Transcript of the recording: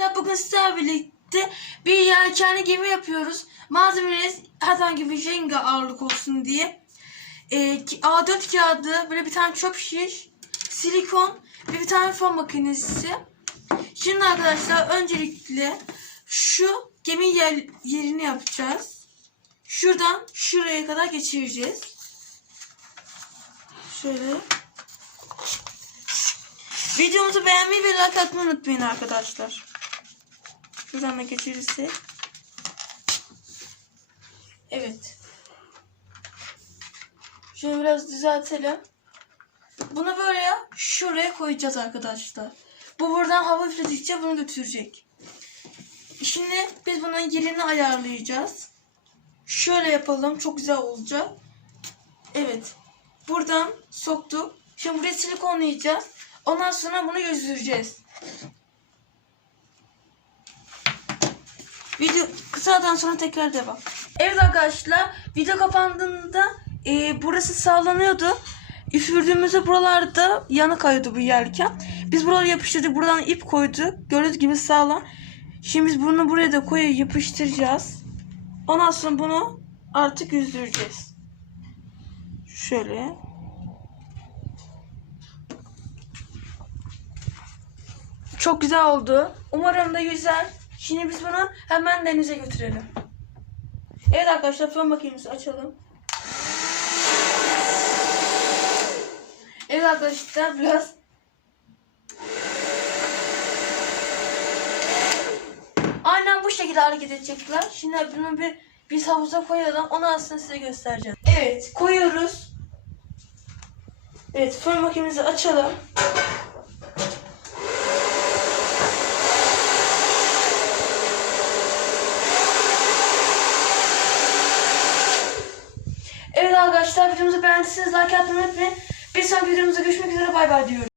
Arkadaşlar bugün sizlerle birlikte bir yelkenli gemi yapıyoruz. Malzemeniz herhangi bir jenga ağırlık olsun diye. Ee, ki- A4 kağıdı, böyle bir tane çöp şiş, silikon ve bir tane fön makinesi. Şimdi arkadaşlar öncelikle şu gemi yer, yerini yapacağız. Şuradan şuraya kadar geçireceğiz. Şöyle. Videomuzu beğenmeyi ve like atmayı unutmayın arkadaşlar. Şuradan da geçirirsek. Evet. Şunu biraz düzeltelim. Bunu böyle şuraya koyacağız arkadaşlar. Bu buradan hava üfledikçe bunu götürecek. Şimdi biz bunun yerini ayarlayacağız. Şöyle yapalım. Çok güzel olacak. Evet. Buradan soktuk. Şimdi buraya silikonlayacağız. Ondan sonra bunu yüzdüreceğiz. Video kısadan sonra tekrar devam. Evet arkadaşlar video kapandığında e, burası sallanıyordu. Üfürdüğümüzde buralarda yanık kayıyordu bu yelken. Biz buraları yapıştırdık. Buradan ip koyduk. Gördüğünüz gibi sağlam. Şimdi biz bunu buraya da koyup yapıştıracağız. Ondan sonra bunu artık yüzdüreceğiz. Şöyle. Çok güzel oldu. Umarım da güzel. Şimdi biz bunu hemen denize götürelim. Evet arkadaşlar fön makinemizi açalım. Evet arkadaşlar biraz Aynen bu şekilde hareket edecekler. Şimdi bunu bir biz havuza koyalım. Onu aslında size göstereceğim. Evet koyuyoruz. Evet fön makinemizi açalım. Evet arkadaşlar videomuzu beğendiyseniz like atmayı unutmayın. Bir sonraki videomuzda görüşmek üzere bay bay diyorum.